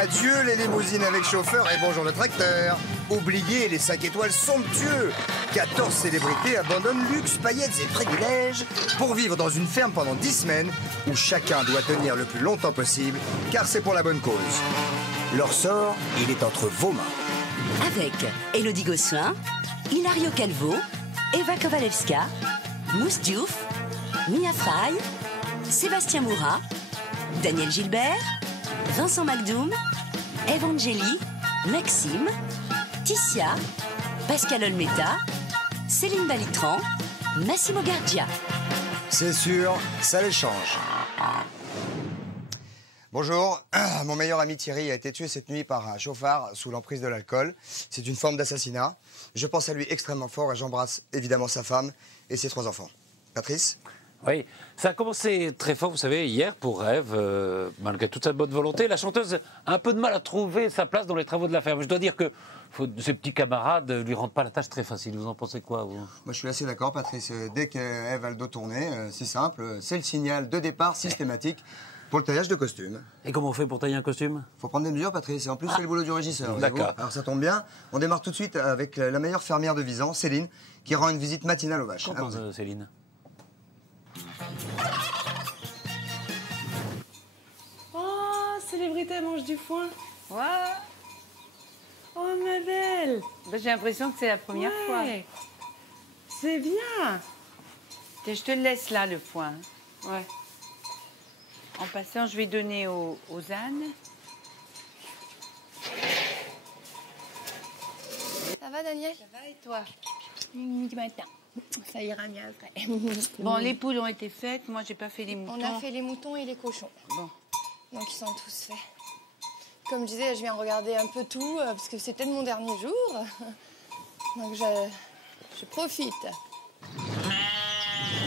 Adieu les limousines avec chauffeur et bonjour le tracteur. Oubliez les 5 étoiles somptueux. 14 célébrités abandonnent luxe, paillettes et privilèges pour vivre dans une ferme pendant 10 semaines où chacun doit tenir le plus longtemps possible car c'est pour la bonne cause. Leur sort, il est entre vos mains. Avec Élodie Gossuin, Hilario Calvo, Eva Kowalewska, Mousse Diouf, Mia Frey, Sébastien Moura, Daniel Gilbert, Vincent Macdoum, Evangélie, Maxime, Ticia, Pascal Olmeta, Céline Balitran, Massimo Gardia. C'est sûr, ça les change. Bonjour, mon meilleur ami Thierry a été tué cette nuit par un chauffard sous l'emprise de l'alcool. C'est une forme d'assassinat. Je pense à lui extrêmement fort et j'embrasse évidemment sa femme et ses 3 enfants. Patrice ? Oui, ça a commencé très fort, vous savez, hier pour Ève, malgré toute sa bonne volonté. La chanteuse a un peu de mal à trouver sa place dans les travaux de la ferme. Je dois dire que ses petits camarades ne lui rendent pas la tâche très facile. Vous en pensez quoi, vous ? Moi, je suis assez d'accord, Patrice. Dès qu'Ève a le dos tourné, c'est simple, c'est le signal de départ systématique pour le taillage de costumes. Et comment on fait pour tailler un costume ? Faut prendre des mesures, Patrice. Et en plus, c'est le boulot du régisseur. D'accord. Alors, ça tombe bien. On démarre tout de suite avec la meilleure fermière de Visan, Céline, qui rend une visite matinale aux vaches. Content, Céline. Oh, célébrité mange du foin. Ouais. Oh, ma belle. Ben, j'ai l'impression que c'est la première fois. C'est bien. Je te laisse là, le foin. Ouais. En passant, je vais donner aux ânes. Ça va, Daniel? Ça va et toi? Matin. Ça ira mieux après. Bon, les poules ont été faites. Moi, j'ai pas fait les moutons. On a fait les moutons et les cochons. Bon. Donc, ils sont tous faits. Comme je disais, je viens regarder un peu tout, parce que c'est peut-être mon dernier jour. Donc, je profite.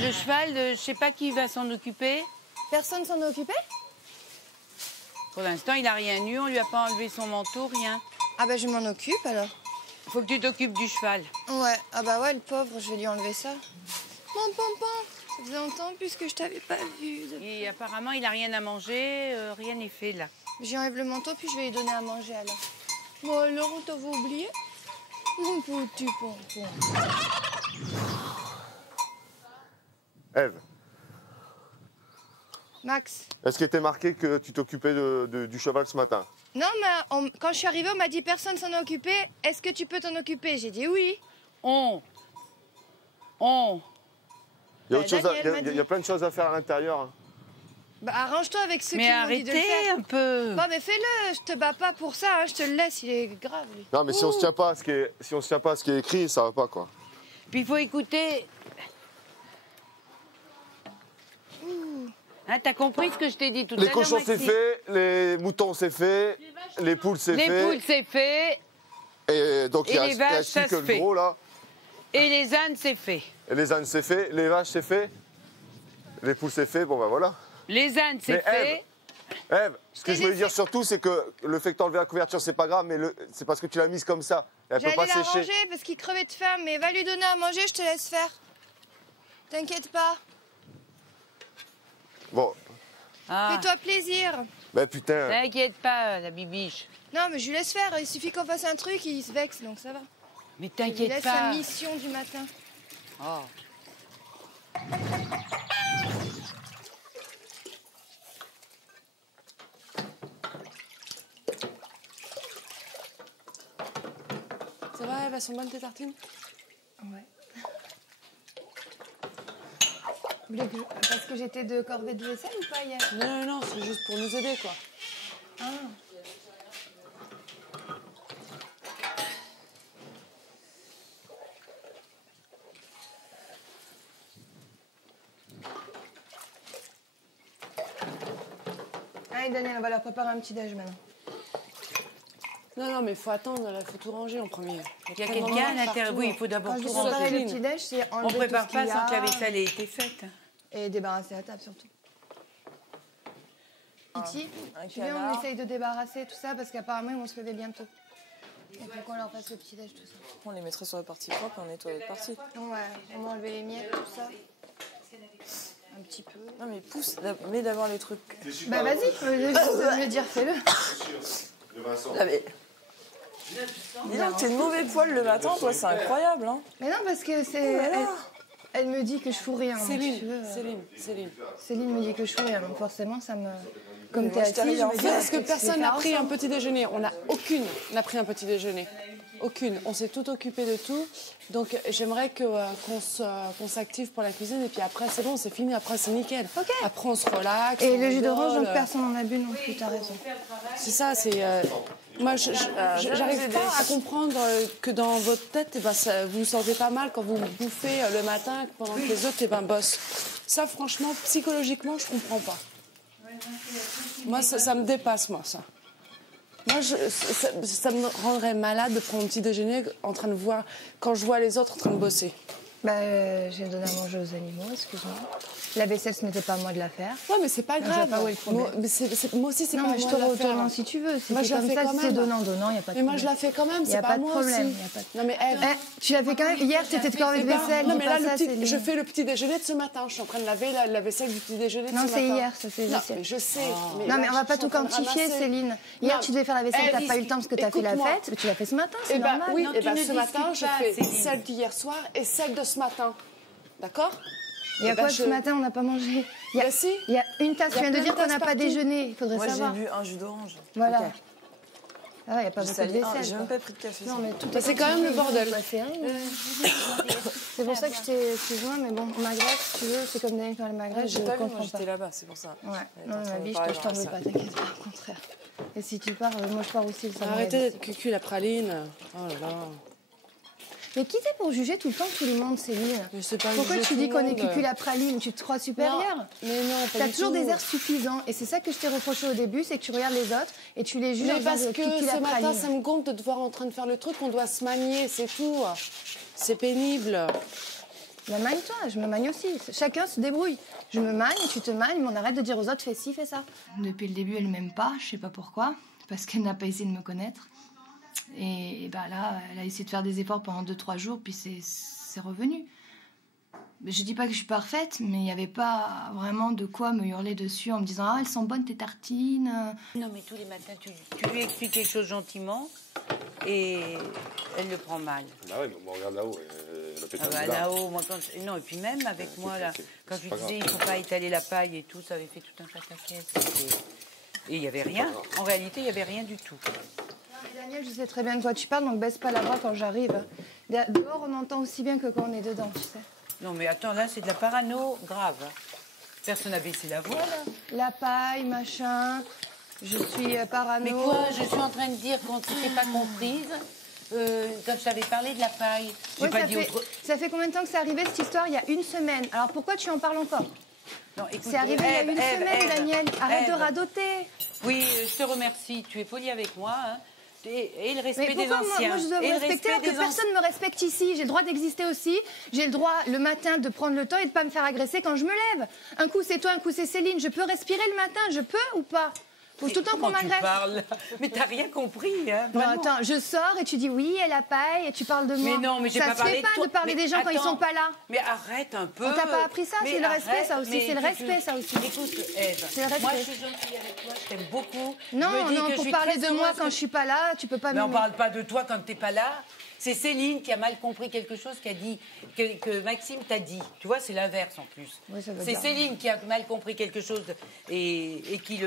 Le cheval, je sais pas qui va s'en occuper. Personne s'en est occupé? Pour l'instant, il a rien eu. On lui a pas enlevé son manteau, rien. Ah ben, je m'en occupe, alors. Faut que tu t'occupes du cheval. Ouais, ah bah ouais, le pauvre, je vais lui enlever ça. Pam, pam, pam. Ça faisait longtemps puisque je t'avais pas vu. Et apparemment, il a rien à manger. Rien n'est fait, là. J'y enlève le manteau, puis je vais lui donner à manger, alors. Bon, alors, on t'avait oublié? Mon petit pompon. Ève, Max. est-ce qu'il était marqué que tu t'occupais du cheval ce matin? Non, mais quand je suis arrivée, on m'a dit personne s'en est occupé. Est-ce que tu peux t'en occuper? J'ai dit oui. On. Il y a, autre chose Daniel m'a il y dit. a plein de choses à faire à l'intérieur. Hein. Bah, arrange-toi avec ceux Mais qui m'ont dit de le arrêtez faire. un peu. Bon, mais fais-le. Je te bats pas pour ça. Hein. Je te le laisse. Il est grave, lui. Non, mais si on se tient pas à ce qui est, si on se tient pas à ce qui est écrit, ça va pas, quoi. Puis il faut écouter. Hein, t'as compris ce que je t'ai dit tout à Les l'heure, cochons, c'est Maxime? fait. Les moutons, c'est fait. Les poules, c'est fait. Les poules, c'est fait. Et donc, Et il les reste vaches, ça que se le fait. gros, là. Et les ânes, c'est fait. Et les ânes, c'est fait. Les vaches, c'est fait. Les poules, c'est fait. Bon, ben voilà. Les ânes, c'est Mais fait. Ève, ce que je voulais dire surtout, c'est que le fait que tu enlevé la couverture, c'est pas grave, mais c'est parce que tu l'as mise comme ça. Elle peut J'allais pas la sécher. ranger parce qu'il crevait de faim. Mais va lui donner à manger. Je te laisse faire. T'inquiète pas. Bon, Ah, Fais-toi plaisir. ben putain. t'inquiète pas, la bibiche. Non, mais je lui laisse faire. Il suffit qu'on fasse un truc, il se vexe, donc ça va. Mais Je lui t'inquiète laisse pas. sa mission du matin. Oh. Ça va, Eve, elles sont bonnes tes tartines? Ouais. Parce que j'étais de corvée de vaisselle ou pas hier? Non, c'est juste pour nous aider, quoi. Ah. Allez, Daniel, on va leur préparer un petit déj maintenant. Non, mais il faut attendre, il faut tout ranger en premier. Il y a quelqu'un à l'intérieur. Oui, il faut d'abord Quand je tout dis préparer ranger. le petit déj, c'est On enlever prépare tout ce pas qu'il y sans que la a vaisselle ait été faite. et débarrasser la table surtout. Iti, tu viens, on canard. essaye de débarrasser tout ça parce qu'apparemment ils vont se lever bientôt. Il faut qu'on leur fasse le petit déj, tout ça. On les mettrait sur la partie propre et on nettoie l'autre partie. Ouais, on va enlever les miettes, tout ça. Un petit peu. Non, mais pousse, mets d'abord les trucs. Bah vas-y, je veux dire, fais-le. Ah, mais... Dis donc, t'es de mauvais poil le matin, toi, c'est incroyable. Hein. Mais non, parce que c'est... Elle me dit que je fous rien. Céline me dit que je fous rien, donc forcément, ça me... Comme t'es assise, je me dis... Parce que personne n'a pris un petit déjeuner. On n'a aucune n'a pris un petit déjeuner. Aucune. On s'est tout occupé de tout. Donc, j'aimerais qu'on s'active pour la cuisine. Et puis après, c'est bon, c'est fini. Après, c'est nickel. Ok. Après, on se relaxe. Et le jus d'orange, donc personne n'en a bu non plus, t'as raison. C'est ça, c'est... Moi, j'arrive pas à comprendre que dans votre tête, eh ben, vous vous sentez pas mal quand vous bouffez le matin pendant que les autres, eh ben, bossent. Ça, franchement, psychologiquement, je comprends pas. Moi, ça me dépasse, moi, ça. Moi, ça me rendrait malade de prendre mon petit déjeuner en train de voir, quand je vois les autres en train de bosser. J'ai donné à manger aux animaux, excuse-moi. La vaisselle, ce n'était pas à moi de la faire. Ouais, mais c'est pas grave. Pas où est le problème. Moi aussi, c'est pas à moi de la faire. Non, mais je te retourne si tu veux. Moi, je la fais quand même. C'est donnant, il n'y a pas de problème. Mais moi, je la fais quand même, c'est pas moi aussi. Non, mais tu l'as fait quand même. Hier, tu étais de corvée de vaisselle. Non, mais là, je fais le petit déjeuner de ce matin. Je suis en train de laver la vaisselle du petit déjeuner de ce matin. Non, c'est hier, ça c'est vaisselle. Non, mais je sais. Non, mais on va pas tout quantifier, Céline. Hier, tu devais faire la vaisselle, t'as pas eu le temps parce que t'as fait la fête. Tu l'as fait ce matin, c'est normal. Oui, et ce matin, je fais celle d'hier soir et celle de ce matin. D'accord? Il y a quoi ce matin? On n'a pas mangé. Il y a une tasse. Tu viens de dire qu'on n'a pas déjeuné. Il faudrait savoir. Moi, j'ai bu un jus d'orange. Voilà. Ah ouais, il n'y a pas beaucoup de vaisselle. J'ai même pas pris de café. Non, mais tout c'est quand même le bordel. C'est pour ça que je t'ai joint, mais bon, Maghreb, si tu veux, c'est comme Daniel par le Maghreb. J'ai pas vu, moi j'étais là-bas, c'est pour ça. Ouais, non, ma vie, je t'en veux pas, t'inquiète pas, au contraire. Et si tu pars, moi je pars aussi. Arrêtez d'être cucu la praline. Oh là là. Mais qui t'es pour juger tout le temps tout le monde, Céline? Pourquoi tu dis qu'on est cucu la praline? Tu te crois supérieure? Mais non, pas T'as toujours des airs suffisants. Et c'est ça que je t'ai reproché au début, c'est que tu regardes les autres et tu les juges. Mais parce que ce matin, ça me gonfle de te voir en train de faire le truc, on doit se manier, c'est tout. C'est pénible. Ben magne-toi, je me magne aussi. Chacun se débrouille. Je me magne, tu te magnes, mais on arrête de dire aux autres fais ci, fais ça. Depuis le début, elle m'aime pas, je sais pas pourquoi, parce qu'elle n'a pas essayé de me connaître. Et bah là, elle a essayé de faire des efforts pendant 2-3 jours, puis c'est revenu. Je dis pas que je suis parfaite, mais il n'y avait pas vraiment de quoi me hurler dessus en me disant « Ah, elles sont bonnes tes tartines ». Non, mais tous les matins, tu lui expliques quelque chose gentiment et elle le prend mal. Bah oui, mais on regarde là-haut. Là-haut, moi, non, et puis même avec moi, là, quand je lui disais il ne faut pas étaler la paille et tout, ça avait fait tout un pataquès. Et il n'y avait rien. En réalité, il n'y avait rien du tout. Daniel, je sais très bien de quoi tu parles, donc baisse pas la voix quand j'arrive. Dehors, on entend aussi bien que quand on est dedans, tu sais. Non, mais attends, là, c'est de la parano grave. Personne n'a baissé la voix, là. La paille, machin, je suis parano. Mais quoi? Je suis en train de dire qu'on ne s'était pas comprise quand je t'avais parlé de la paille. Ouais, ça fait combien de temps que c'est arrivé, cette histoire? Il y a 1 semaine. Alors pourquoi tu en parles encore? C'est arrivé il y a 1 semaine, Daniel. Arrête de radoter. Oui, je te remercie. Tu es poli avec moi, hein. Et le respect des anciens. Moi, je dois me respecter alors que personne ne me respecte ici. J'ai le droit d'exister aussi. J'ai le droit, le matin, de prendre le temps et de ne pas me faire agresser quand je me lève. Un coup, c'est toi, un coup, c'est Céline. Je peux respirer le matin, je peux ou pas? Faut tout le temps qu'on m'agresse. Mais t'as rien compris, hein. Bon, attends, je sors et tu dis oui, elle a paille, et tu parles de moi. Mais non, mais j'ai pas parlé de toi. Ça se fait pas de parler des gens quand ils sont pas là. Mais arrête un peu. On t'a pas appris ça, c'est le respect, ça aussi. C'est le respect, ça aussi. Écoute, Ève, moi je suis gentille avec toi, je t'aime beaucoup. Non, non, pour parler de moi quand je suis pas là, tu peux pas m'aimer. Mais on parle pas de toi quand t'es pas là. C'est Céline qui a mal compris quelque chose, qui a dit que Maxime t'a dit. Tu vois, c'est l'inverse en plus. Oui, c'est Céline qui a mal compris quelque chose et qui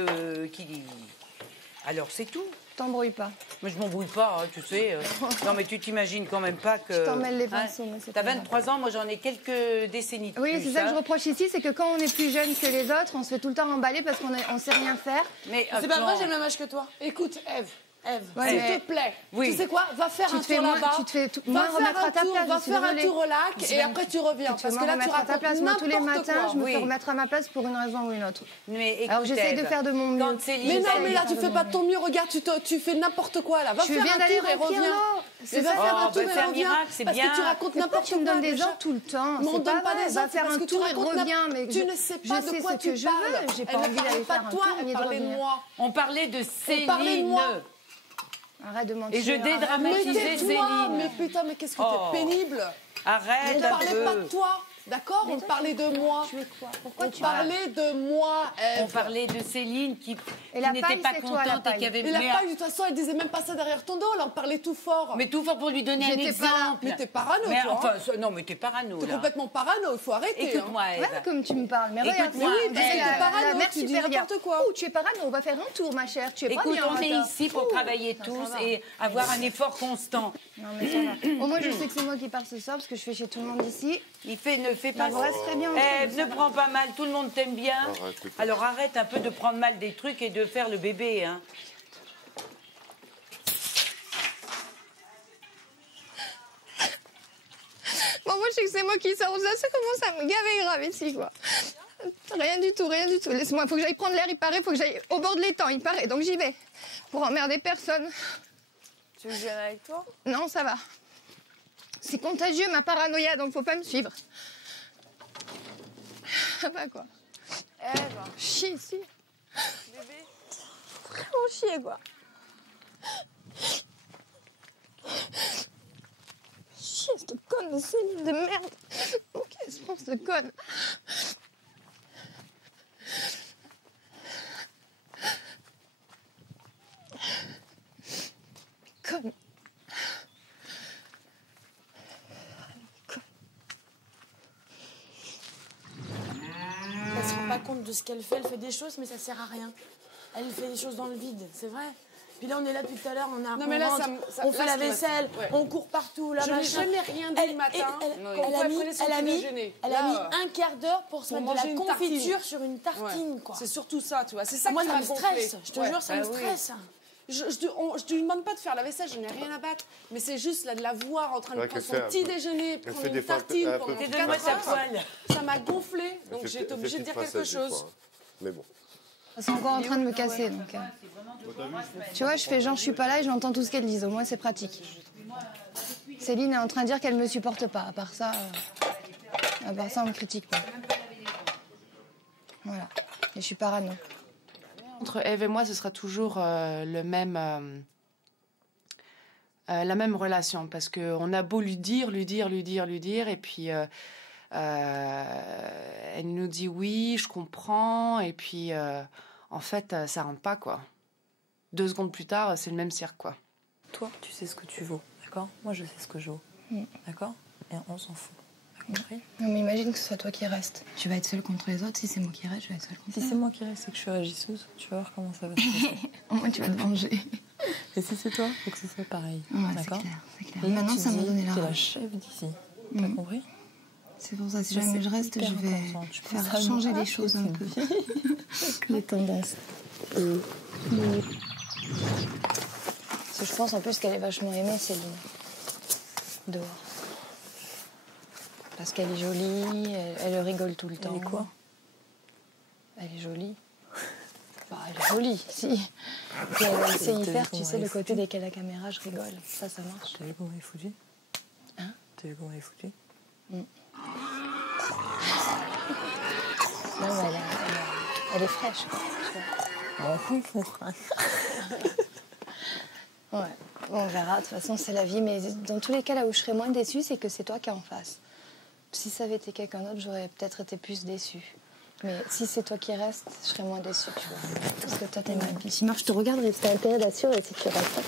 Alors, c'est tout. T'embrouilles pas. Mais je m'embrouille pas, hein, tu sais. Non, mais tu t'imagines quand même pas que... Je t'en mêle les pinceaux, mais c'est pas T'as 23 ans, moi j'en ai quelques décennies de plus. Oui, c'est ça que je reproche ici, c'est que quand on est plus jeune que les autres, on se fait tout le temps emballer parce qu'on sait rien faire. Mais c'est pas vrai, j'ai le même âge que toi. Écoute, Ève, s'il te plaît, tu sais quoi, va faire un tour là-bas. Tu te fais moi remettre à ta place. Va faire un tour au lac et après tu reviens. Parce que là, tu racontes n'importe tous les matins, je me fais remettre à ma place pour une raison ou une autre. Mais alors j'essaie de faire de mon mieux. Mais non, mais là, tu fais pas de ton mieux. Regarde, tu fais n'importe quoi là. Va faire un tour et reviens. C'est ça, faire un tour et reviens. C'est parce que tu racontes n'importe quoi. Tu me donnes des ordres tout le temps. Mais on donne pas des ordres. Va faire un tour et reviens. Mais tu ne sais pas de quoi tu parles. J'ai pas envie d'aller faire un tour ni de revenir. On parlait de Céline. Arrête de mentir. Et je dédramatisais Céline. Mais putain, mais qu'est-ce que t'es pénible. Arrête. On parlait pas de toi. D'accord, on parlait de moi. Tu es quoi? Pourquoi On tu parlait de moi, Ève. On parlait de Céline qui la n'était paille, pas c'est toi, la contente et paille. qui avait... Mais la paille, de toute façon, elle disait même pas ça derrière ton dos, elle en parlait tout fort. Mais tout fort pour lui donner un J'étais pas là. exemple. Mais t'es parano, Mais toi. enfin, non, mais t'es parano, T'es là. complètement parano, il faut arrêter. Écoute-moi, Ève. Voilà comme tu me parles. Mais regarde, Écoute-moi, c'est Ève. la, parano, la mère tu dis supérieure. n'importe quoi. Oh, tu es parano, on va faire un tour, ma chère. Tu es pas Écoute, bien, on est Martha. ici pour Ouh. travailler Ça tous va. et avoir un effort constant. Non, mais ça va. Au moins, je sais que c'est moi qui pars ce soir parce que je fais chez tout le monde ici. Ne fais pas On reste très bien. Ève, ne prends pas mal, tout le monde t'aime bien. Alors arrête un peu de prendre mal des trucs et de faire le bébé, hein. Bon, moi, je sais que c'est moi qui sors de ça. Ça commence à me gaver grave ici, quoi. Rien du tout, rien du tout. Laisse-moi, il faut que j'aille prendre l'air, il paraît. Il faut que j'aille au bord de l'étang, il paraît. Donc j'y vais. Pour emmerder personne. Tu veux que je vienne avec toi? Non, ça va. C'est contagieux, ma paranoïa, donc faut pas me suivre. Ça va, quoi. Ève, Chier ici. bébé. Vraiment chier, quoi. Chier, cette conne de Céline de merde. Ok, qu'elle se prend, cette conne. Conne. Elle se rend pas compte de ce qu'elle fait. Elle fait des choses, mais ça sert à rien. Elle fait des choses dans le vide, c'est vrai. Puis là, on est là depuis tout à l'heure, on a Non, mais là, on fait la ce qui m'a- vaisselle, ouais. on court partout, là, Je n'ai machin. jamais rien dit le matin. Elle a mis un quart d'heure pour se Pour mettre de manger la une confiture tartine. sur une tartine, Ouais. quoi. C'est surtout ça, tu vois. C'est ça Moi, qui ça m'a me gonflé. stresse. Je te Ouais. jure, ça Bah me oui. stresse. Je te demande pas de faire la vaisselle, je n'ai rien à battre. Mais c'est juste là, de la voir en train de Ouais, prendre qu'elle fait son un petit peu. déjeuner, Elle prendre fait une des fois un peu- tartine un peu pendant petite 4 Donne-moi ta heures. poêle. Ça m'a gonflé, donc j'ai été obligée de dire quelque chose. Mais bon. C'est encore en train de me casser, donc... Tu vois, je fais genre, je suis pas là et j'entends tout ce qu'elle dit. Au moins, c'est pratique. Céline est en train de dire qu'elle me supporte pas. À part ça, on me critique pas. Voilà. Et je suis parano. Entre Ève et moi, ce sera toujours la même relation. Parce qu'on a beau lui dire, et puis elle nous dit oui, je comprends, et puis en fait, ça rentre pas, quoi. 2 secondes plus tard, c'est le même cirque, quoi. Toi, tu sais ce que tu vaux, d'accord? Moi, je sais ce que je vaux, d'accord? Et on s'en fout. T'as compris? Non, mais imagine que ce soit toi qui reste. Tu vas être seule contre les autres. Si c'est moi qui reste, je vais être seule contre Si les c'est moi qui reste et que je suis régisseuse, tu vas voir comment ça va se passer. Au moins, tu vas te venger. Et si c'est toi, faut que ce soit pareil, Ouais, c'est d'accord? clair, c'est clair. Et là, Maintenant, tu ça m'a dis, donné la t'es la rage. chef d'ici, t'as compris? C'est pour ça, si Ça, jamais c'est je reste, hyper je vais important. Tu faire penses à changer moi, les choses un c'est peu. bien. Les tendances. Parce que je pense en plus qu'elle est vachement aimée, Céline. Dehors. Parce qu'elle est jolie, elle rigole tout le temps. Elle est quoi? Elle est jolie. Bah, elle est jolie, si. Puis elle sait y faire, tu sais, le côté dès qu'elle a la caméra, je rigole. Ça marche. T'as vu comment elle est foutue? Hein? T'as vu comment elle est foutue? Non, mais elle est fraîche, quoi. Tu vois. Ouais. Bon, on verra. De toute façon, c'est la vie. Mais dans tous les cas, là où je serais moins déçue, c'est que c'est toi qui es en face. Si ça avait été quelqu'un d'autre, j'aurais peut-être été plus déçue. Mais si c'est toi qui restes, je serais moins déçue, tu vois. Parce que toi, t'es ma vie. Si je te regarde, rester intérêt là-dessus, et si tu restes.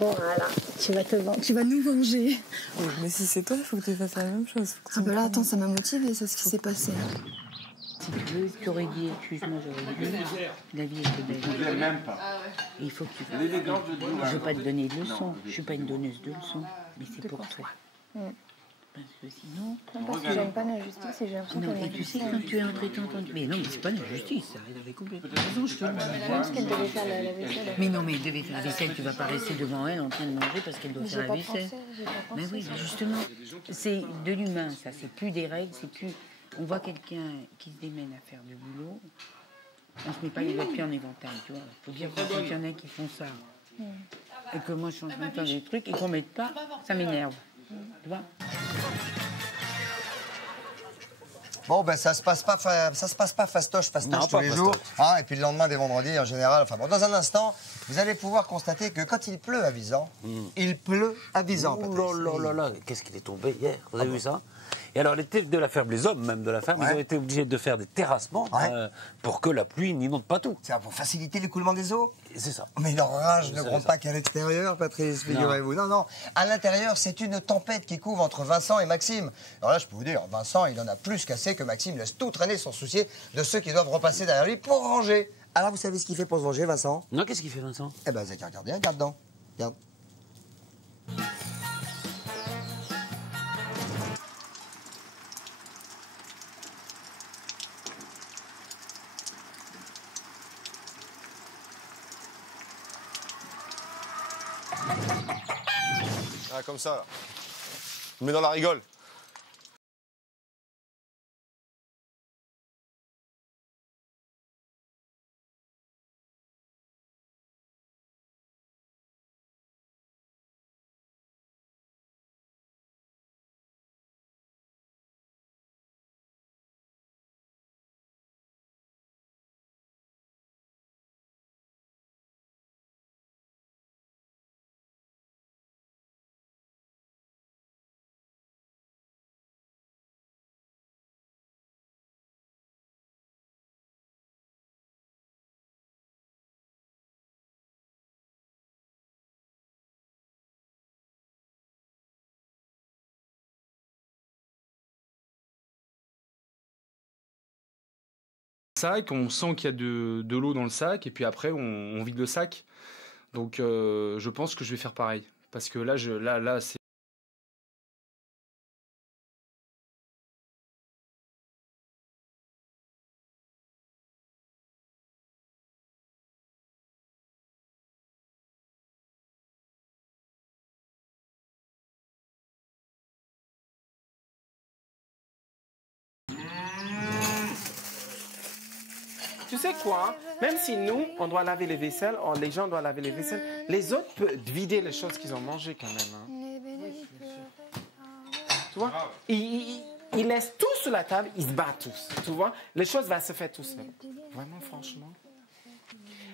Voilà. Tu vas te venger. Tu vas nous venger. Oui, mais si c'est toi, il faut que tu fasses la même chose. Ah bah là, attends, ça m'a motivée, c'est ce qui s'est passé. Si tu veux, tu aurais dit, excuse-moi, j'aurais dit, la vie était belle. Je n'aime même pas. Il faut que tu fasses. Je ne veux pas te donner de leçons. Je ne suis pas une donneuse de leçons, mais c'est pour toi. Parce que sinon... Non, parce que j'aime pas l'injustice et j'ai l'impression Non, qu'elle et tu sais, quand tu es entré t'entends... Mais non, mais c'est pas l'injustice, ça. Elle avait complètement raison, je te le dis. Je pense qu'elle devait faire la vaisselle. Mais non, mais elle devait faire la vaisselle. Tu vas pas rester devant elle en train de manger parce qu'elle doit Mais faire j'ai la pas vaisselle. pensé, j'ai pas pensé. Mais oui, mais justement, c'est de l'humain, ça. C'est plus des règles, c'est plus... On voit quelqu'un qui se démène à faire du boulot, on se met pas les pieds en éventail, tu vois. Il faut dire qu'il y en a qui font ça. Et que moi, je suis en train de faire des trucs et qu'on ne mette pas, ça m'énerve. Tu vois? Bon, ben ça se passe pas fastoche Non, tous pas les fastoche. jours. Hein, et puis le lendemain des vendredis, en général. Enfin bon, dans un instant, vous allez pouvoir constater que quand il pleut à Visan, il pleut à Visan, Oh Patrice. là là là là, qu'est-ce qu'il est tombé hier? Vous avez vu ça? Et alors, de la ferme, les hommes même de la ferme, ils ont été obligés de faire des terrassements pour que la pluie n'inonde pas tout. C'est pour faciliter l'écoulement des eaux. C'est ça. Mais l'orage ne gronde pas qu'à l'extérieur, Patrice, figurez-vous. Non, non. À l'intérieur, c'est une tempête qui couvre entre Vincent et Maxime. Alors là, je peux vous dire, Vincent, il en a plus qu'assez que Maxime laisse tout traîner sans soucier de ceux qui doivent repasser derrière lui pour ranger. Alors, vous savez ce qu'il fait pour se venger, Vincent? Non, qu'est-ce qu'il fait, Vincent? Eh ben, Zach, regarde bien, regarde dedans. Regarde. Ah, comme ça, là. Je mets dans la rigole. Sac, on sent qu'il y a de l'eau dans le sac et puis après on vide le sac. Donc je pense que je vais faire pareil parce que là c'est Tu sais quoi? Même si nous, on doit laver les vaisselles, les gens doivent laver les vaisselles, les autres peuvent vider les choses qu'ils ont mangées quand même. Hein. Tu vois? Ils laissent tout sur la table, ils se battent tous. Tu vois? Les choses vont se faire tout seul. Vraiment, franchement.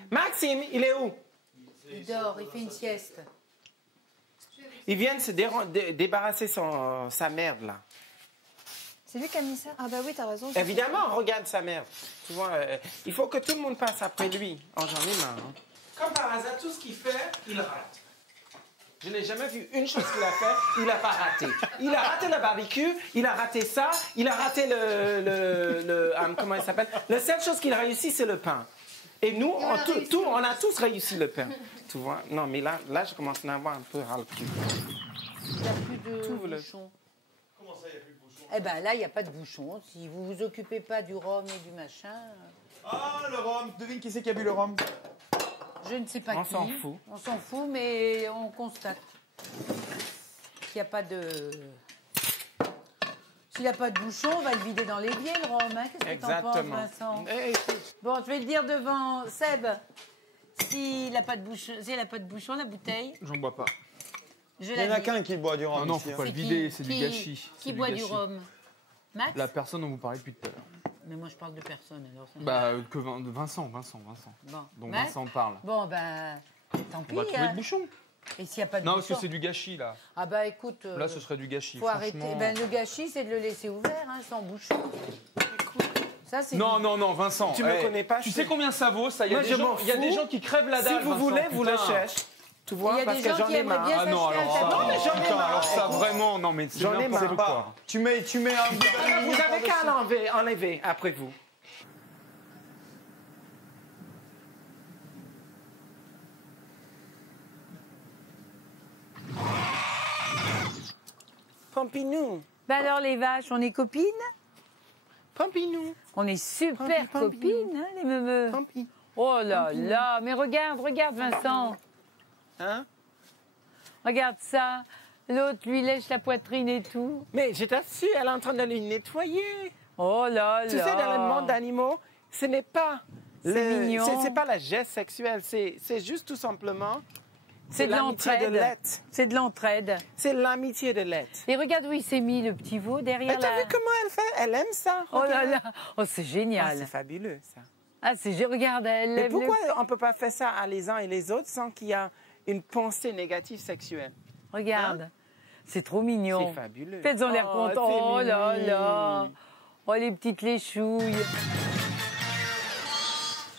Maxime, il est où? Il dort, il fait une sieste. Il vient de se débarrasser sa merde, là. C'est lui qui a mis ça? Ah bah oui, t'as raison. Évidemment, regarde sa merde. Tu vois, il faut que tout le monde passe après lui. Oh, j'en ai marre. Hein. Comme par hasard, tout ce qu'il fait, il rate. Je n'ai jamais vu une chose qu'il a fait, il n'a pas raté. Il a raté le barbecue, il a raté ça, il a raté comment il s'appelle? La seule chose qu'il a réussi, c'est le pain. Et nous, on a tous réussi le pain. Tu vois? Non, mais là, je commence à avoir un peu ras le cul. Il n'y a plus de bouchon. Comment ça, il n'y a plus de bouchon? Eh bien, là, il n'y a pas de bouchon. Si vous ne vous occupez pas du rhum et du machin... Ah, le rhum! Devine qui c'est qui a bu le rhum? Je ne sais pas qui. On s'en fout. On s'en fout, mais on constate qu'il n'y a pas de... S'il n'y a pas de bouchon, on va le vider dans l'évier, le rhum. Hein? Qu'est-ce que t'en penses, Vincent? Bon, je vais le dire devant Seb. S'il n'a pas de bouchon, la bouteille... J'en bois pas. Il n'y en a qu'un qui boit du rhum. Non, faut pas le vider, c'est du gâchis. Qui boit du rhum? Max? La personne dont vous parlez depuis tout à l'heure. Mais moi, je parle de personne, alors. Que Vincent. Bon. Donc Max? Vincent parle. Bon, ben, tant pis. On va trouver le bouchon. Et s'il n'y a pas de non, bouchon? parce que c'est du gâchis, là. Ah bah écoute... là, ce serait du gâchis, faut arrêter. Ben, le gâchis, c'est de le laisser ouvert, hein, sans bouchon. Ça, c'est non, Vincent. Tu me connais pas. Tu sais combien ça vaut, ça? Il y a des gens qui crèvent la dalle, Si vous voulez, vous le cherchez. Tu vois, parce que j'en ai marre. Ah non, alors ça, non, mais j'en ai marre. alors ça, vraiment, non, mais c'est n'importe quoi. Tu mets un... Vous avez qu'à enlever après vous. Pompinou. Ben alors, les vaches, on est copines? Pompinou. On est super copines, hein, les meumeux. Oh là là, mais regarde, Vincent. Hein? Regarde ça. L'autre lui lèche la poitrine et tout. Mais je t'assure, elle est en train de lui nettoyer. Oh là là. Tu sais, dans le monde d'animaux, ce n'est pas... mignon. C'est pas la geste sexuelle, c'est juste tout simplement... C'est de l'entraide. C'est de l'entraide. C'est l'amitié de l'être. Et regarde où il s'est mis, le petit veau, derrière T'as vu comment elle fait? Elle aime ça. Oh là là. Oh, c'est génial. C'est fabuleux, ça. Ah, regarde, elle Mais lève pourquoi on ne peut pas faire ça à les uns et les autres sans qu'il y ait une pensée négative sexuelle? Regarde. Hein? C'est trop mignon. C'est fabuleux. Elles ont l'air Oh, contents. Oh c'est là mimi. là. Oh, les petites léchouilles.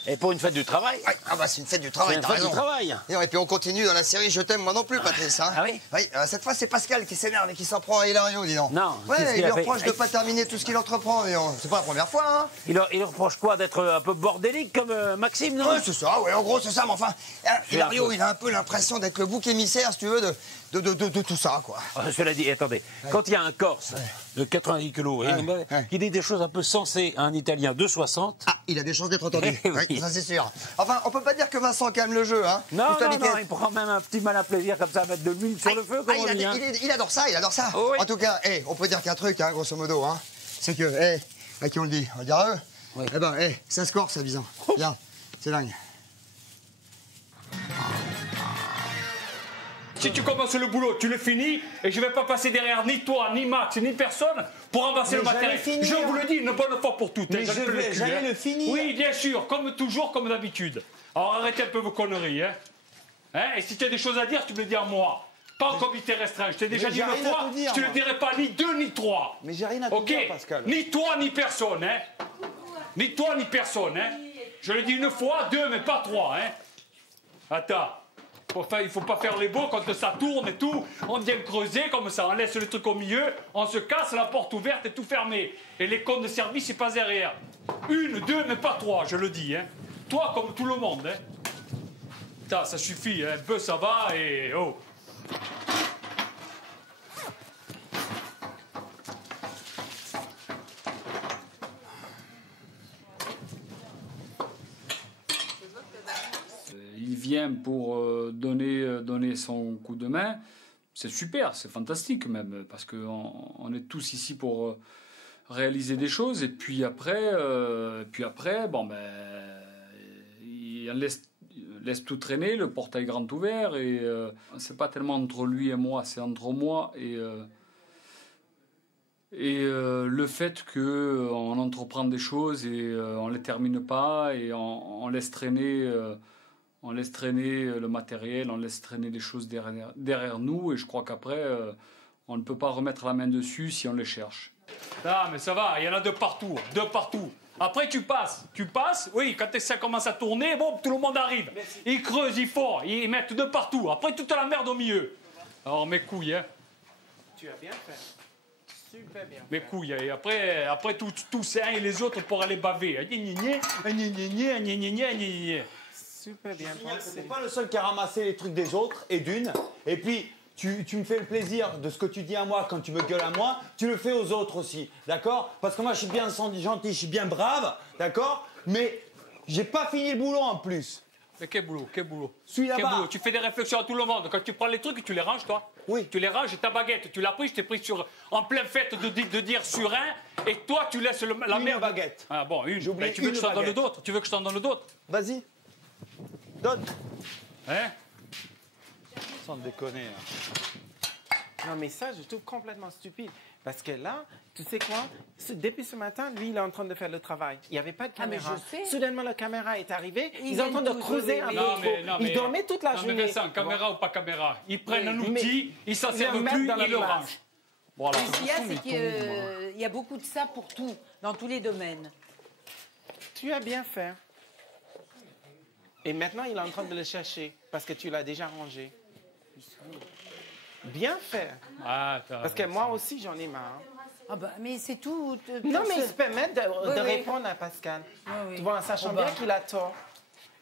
Et pour une fête du travail. Ouais, ah bah c'est une fête du travail, C'est une t'as fête raison. du travail. Et puis on continue dans la série Je t'aime moi non plus, Patrice. Hein. Ah oui? Oui, cette fois c'est Pascal qui s'énerve et qui s'en prend à Hilario, dis donc. Non, qu'est-ce Ouais, qu'il il a lui fait? reproche de pas terminer tout ce qu'il entreprend. C'est pas la première fois, hein. Il leur reproche quoi? D'être un peu bordélique comme Maxime, non? Ouais, c'est ça, ouais, en gros c'est ça, mais enfin, Hilario, un peu. il a un peu l'impression d'être le bouc émissaire, si tu veux, de tout ça, quoi. Cela dit, attendez, quand il y a un Corse de 90 kilos qui dit des choses un peu sensées à un Italien de 60... Ah, il a des chances d'être entendu, Oui. oui, ça c'est sûr. Enfin, on peut pas dire que Vincent calme le jeu, hein. Non, Juste non, habitué. non, il prend même un petit mal à plaisir comme ça, à mettre de l'huile sur le feu, comme on dit. Hein. Il adore ça, il adore ça. Oh, oui. En tout cas, on peut dire qu'un truc, hein, grosso modo, hein, c'est que, à qui on le dit? On le dit à eux? Oui. Eh ben, ça se corse, avisant. Regarde, c'est dingue. Si tu commences le boulot, tu le finis, et je ne vais pas passer derrière ni toi, ni Max, ni personne pour ramasser le matériel. Je vous le dis une bonne fois pour toutes. Mais j'allais le finir. Oui, bien sûr, comme toujours, comme d'habitude. Alors arrêtez un peu vos conneries. Et si tu as des choses à dire, tu me le dis à moi. Pas en comité restreint. Je t'ai déjà dit une fois, je te le dirai pas ni deux ni trois. Mais j'ai rien à te dire, Pascal. Ni toi ni personne. Ni toi ni personne. Je le dis une fois, deux, mais pas trois. Attends. Il ne faut pas faire les beaux quand ça tourne et tout. On vient creuser comme ça, on laisse le truc au milieu, on se casse, la porte ouverte et tout fermé. Et les comptes de service, c'est pas derrière. Une, deux, mais pas trois, je le dis. Toi, comme tout le monde. Putain, ça suffit, un peu ça va et oh. Il vient pour donner son coup de main. C'est super, c'est fantastique même, parce qu'on est tous ici pour réaliser des choses. Et puis après, il laisse tout traîner, le portail grand ouvert. Et c'est pas tellement entre lui et moi, c'est entre moi et le fait qu'on entreprend des choses et on ne les termine pas et on laisse traîner... On laisse traîner le matériel, on laisse traîner des choses derrière nous, et je crois qu'après, on ne peut pas remettre la main dessus si on les cherche. Ah, mais ça va, il y en a de partout, de partout. Après, tu passes, oui, quand ça commence à tourner, bon, tout le monde arrive. Merci. Ils creusent, ils font, ils mettent de partout. Après, toute la merde au milieu. Alors, mes couilles, Tu as bien fait. Super bien. Mes couilles, et après tous et les autres pour aller baver. Super bien pensé. T'es pas le seul qui a ramassé les trucs des autres, et d'une. Et puis, tu me fais le plaisir de ce que tu dis à moi quand tu me gueules à moi, tu le fais aux autres aussi, d'accord? Parce que moi, je suis bien gentil, je suis bien brave, d'accord? Mais j'ai pas fini le boulot en plus. Mais quel boulot? Suis là-bas. Tu fais des réflexions à tout le monde. Quand tu prends les trucs, tu les ranges, toi? Oui. Tu les ranges, ta baguette, tu l'as pris, je t'ai pris en pleine fête de dire sur un, et toi, tu laisses la Une merde. baguette. Ah bon, une. J'ai oublié Ben, tu veux que je t'en donne baguette. d'autres? Tu veux que je t'en donne d'autres? Vas-y. Donne. Sans déconner. Non, mais ça, je trouve complètement stupide. Parce que là, tu sais quoi? Depuis ce matin, lui, il est en train de faire le travail. Il n'y avait pas de caméra. Soudainement, la caméra est arrivée. Ils sont en train de creuser un peu trop. Ils dormaient toute la journée. Mais Vincent, caméra ou pas caméra, ils prennent un outil, ils s'en servent plus, ils le rangent. Voilà. Ce qu'il y a, c'est qu'il y a beaucoup de ça pour tout, dans tous les domaines. Tu as bien fait. Et maintenant, il est en train de le chercher parce que tu l'as déjà rangé. Bien fait. Parce que moi aussi, j'en ai marre. Ah bah, mais c'est tout. Non, mais il se permet de répondre à Pascal. Oui. Tu vois, en sachant bien qu'il a tort.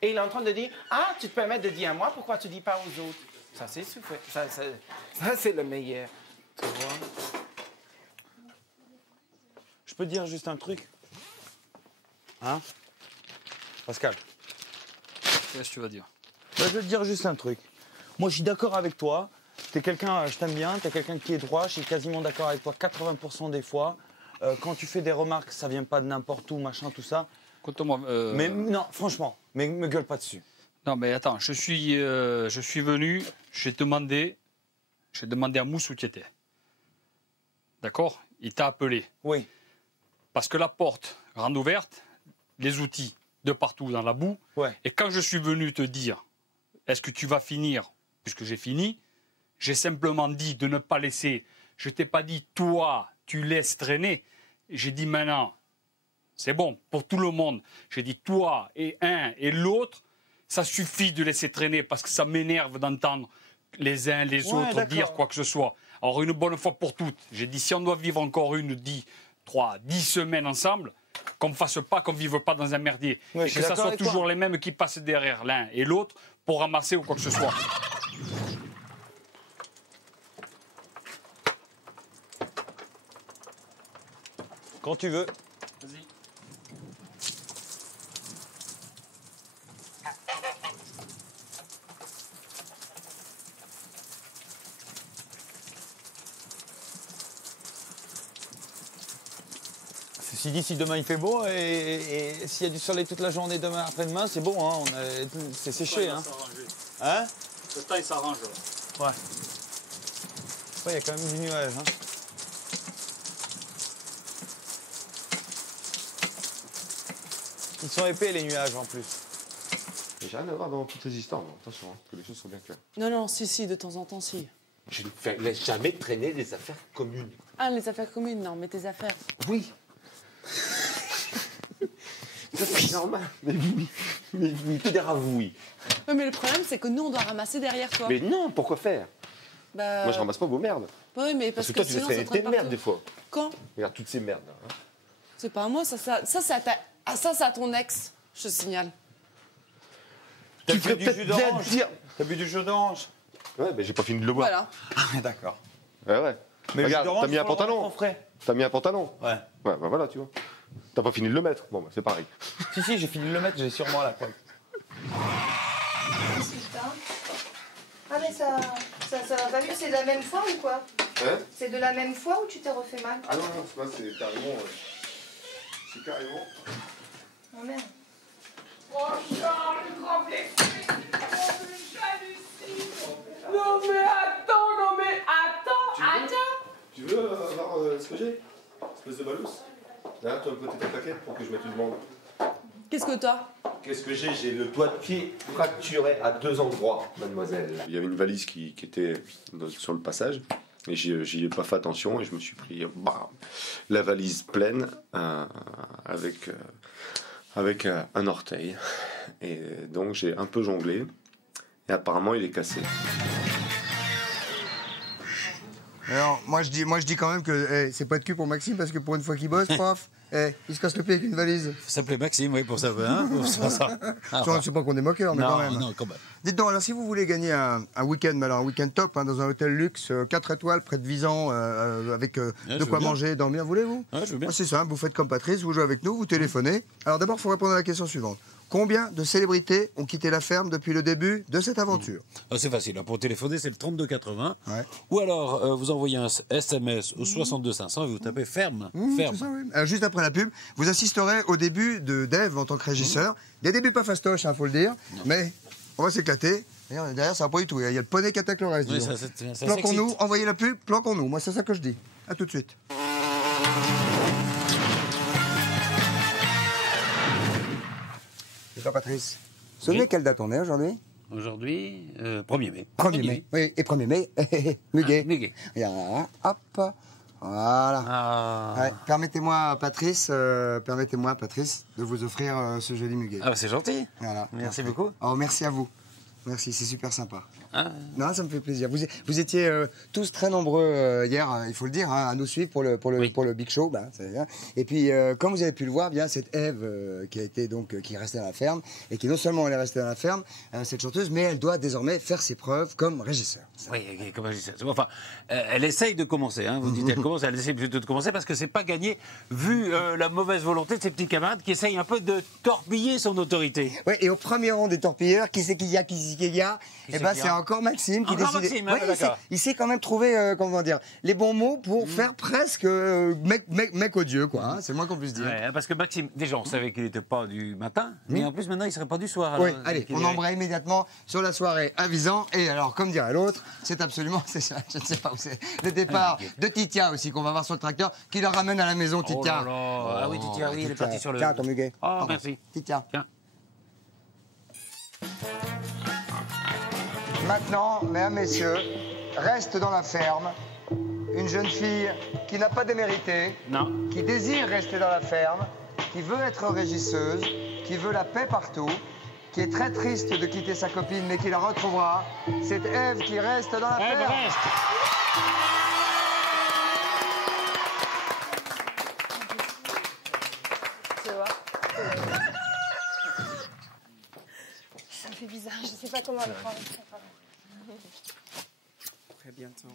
Et il est en train de dire, ah, tu te permets de dire à moi, pourquoi tu ne dis pas aux autres? Ça, c'est super. Ça c'est le meilleur. Tu vois? Je peux te dire juste un truc? Hein? Pascal? Qu'est-ce que tu vas dire? Je vais te dire juste un truc. Moi, je suis d'accord avec toi. T'es quelqu'un, je t'aime bien, t'es quelqu'un qui est droit. Je suis quasiment d'accord avec toi 80% des fois. Quand tu fais des remarques, ça vient pas de n'importe où, machin, tout ça. Écoute-moi. Mais non, franchement, mais me gueule pas dessus. Non, mais attends, je suis venu, j'ai demandé à Mousse où tu étais. D'accord? Il t'a appelé. Oui. Parce que la porte, grande ouverte, les outils de partout dans la boue. Ouais. Et quand je suis venu te dire, est-ce que tu vas finir, puisque j'ai fini, J'ai simplement dit de ne pas laisser. Je t'ai pas dit, toi, tu laisses traîner. J'ai dit maintenant, c'est bon, pour tout le monde. J'ai dit, toi et un et l'autre, ça suffit de laisser traîner parce que ça m'énerve d'entendre les uns les autres dire quoi que ce soit. Alors, une bonne fois pour toutes, j'ai dit, si on doit vivre encore 10 semaines ensemble, qu'on ne fasse pas, qu'on ne vive pas dans un merdier. Ouais, et que ça soit toujours les mêmes qui passent derrière l'un et l'autre pour ramasser ou quoi que ce soit. Quand tu veux. Vas-y. Ceci dit, si demain il fait beau et s'il y a du soleil toute la journée demain après-demain, c'est bon, hein, c'est séché. Hein. Hein? Le temps il s'arrange. Ouais. Il y a quand même du nuage. Hein. Ils sont épais les nuages en plus. J'ai rien à voir dans toutes ces histoires, non. Attention, hein, que les choses soient bien claires. Non, si, de temps en temps, si. Je ne laisse jamais traîner les affaires communes. Ah, les affaires communes, non, mais tes affaires. Oui. Ça, c'est normal. Mais oui. Mais tout dira oui. Oui, mais le problème, c'est que nous, on doit ramasser derrière toi. Mais non, pourquoi faire? Bah... Moi, je ramasse pas vos merdes. Oui, mais parce que toi, tu laisses traîner tes merdes des fois. Quand? Regarde toutes ces merdes. Hein. C'est pas à moi, ça c'est à ton ex, je te signale. T'as bu du jus d'orange? T'as bu du jus d'orange? Ouais, mais j'ai pas fini de le boire. Voilà. Ah, d'accord. Ouais. Mais regarde, t'as mis un pantalon. Frais. T'as mis un pantalon. Ouais. Ouais, bah voilà, tu vois. T'as pas fini de le mettre. Bon, bah c'est pareil. Si, j'ai fini de le mettre, j'ai sûrement la preuve. Ah mais ça va pas mieux, c'est de la même fois ou quoi? Hein? C'est de la même fois ou tu t'es refait mal? Ah non, c'est carrément... C'est carrément... Oh merde. Oh Charles, le grand blessé. Oh, j'hallucine. Non mais attends. Tu veux avoir ce que j'ai? Espèce de balous? Là, toi, le côté de ta plaquette pour que je mette une bande. Qu'est-ce que t'as? Qu'est-ce que j'ai? J'ai le doigt de pied fracturé à 2 endroits, mademoiselle. Il y avait une valise qui était sur le passage. Et j'y ai pas fait attention et je me suis pris la valise pleine avec un orteil. Et donc j'ai un peu jonglé et apparemment il est cassé. Alors, moi je dis quand même que c'est pas de cul pour Maxime parce que pour une fois qu'il bosse, prof, il se casse le pied avec une valise. Faut s'appeler Maxime, oui, pour ça. Hein, pour ça. C'est pas qu'on est moqueur, mais non, quand même. Non, quand même. Dites donc, alors si vous voulez gagner un week-end, mais alors un week-end top, hein, dans un hôtel luxe, 4 étoiles, près de Visan, avec de quoi manger, dormir, voulez-vous? Ouais, je veux bien. C'est simple, vous faites comme Patrice, vous jouez avec nous, vous téléphonez. Alors d'abord, il faut répondre à la question suivante. Combien de célébrités ont quitté la ferme depuis le début de cette aventure? C'est facile, hein. Pour téléphoner, c'est le 3280. Ouais. Ou alors, vous envoyez un SMS au 62 500 et vous tapez ferme. Ferme. Ça, oui. Alors, juste après la pub, vous assisterez au début de Dave en tant que régisseur. Des débuts pas fastoches, faut le dire, mais on va s'éclater. Derrière, ça va pas du tout. Il y a le poney qui attaque le reste. Oui, disons. ça Planquons-nous, envoyez la pub, planquons-nous. Moi, c'est ça que je dis. À tout de suite. C'est toi, Patrice. Vous savez quelle date on est aujourd'hui? Aujourd'hui, 1er mai. 1er mai. Oui, et 1er mai, Muguet. Muguet. Hop. Voilà. Ouais, permettez-moi, Patrice, de vous offrir ce joli muguet. Ah, bah, c'est gentil. Voilà. Merci beaucoup. Oh, merci à vous. Merci, c'est super sympa. Ah. Non, ça me fait plaisir. Vous étiez tous très nombreux hier, il faut le dire, hein, à nous suivre pour le Big Show. Et puis, comme vous avez pu le voir, bien cette Ève qui est restée dans la ferme et qui non seulement elle est restée dans la ferme, cette chanteuse, mais elle doit désormais faire ses preuves comme régisseur. Oui, comme régisseur. Enfin, elle essaye de commencer. Hein, vous dites, elle essaye plutôt de commencer parce que c'est pas gagné vu la mauvaise volonté de ses petits camarades qui essayent un peu de torpiller son autorité. Oui, et au premier rang des torpilleurs, qui c'est qu'il y a? Eh ben, c'est encore Maxime qui décide. Maxime, ouais, il sait quand même trouver, comment dire, les bons mots pour faire presque mec odieux, quoi. Hein, c'est le moins qu'on puisse dire. Ouais, parce que Maxime, déjà, on savait qu'il n'était pas du matin, mais en plus, maintenant, il serait pas du soir. Oui, alors, allez, on embraye immédiatement sur la soirée à Visan. Et alors, comme dirait l'autre, c'est absolument, c'est ça, je ne sais pas où c'est. Le départ de Titia aussi, qu'on va voir sur le tracteur, qui la ramène à la maison, Titia. Oh là là. Ah oui, Titia, oui, elle est partie sur le... Tiens, ton muguet. Oh, merci. Titia. Tiens. Maintenant, mesdames, messieurs, reste dans la ferme. Une jeune fille qui n'a pas démérité, qui désire rester dans la ferme, qui veut être régisseuse, qui veut la paix partout, qui est très triste de quitter sa copine mais qui la retrouvera. C'est Ève qui reste dans la ferme. Reste. Tu vois? Ça me fait bizarre, je sais pas comment le prendre. Très bientôt.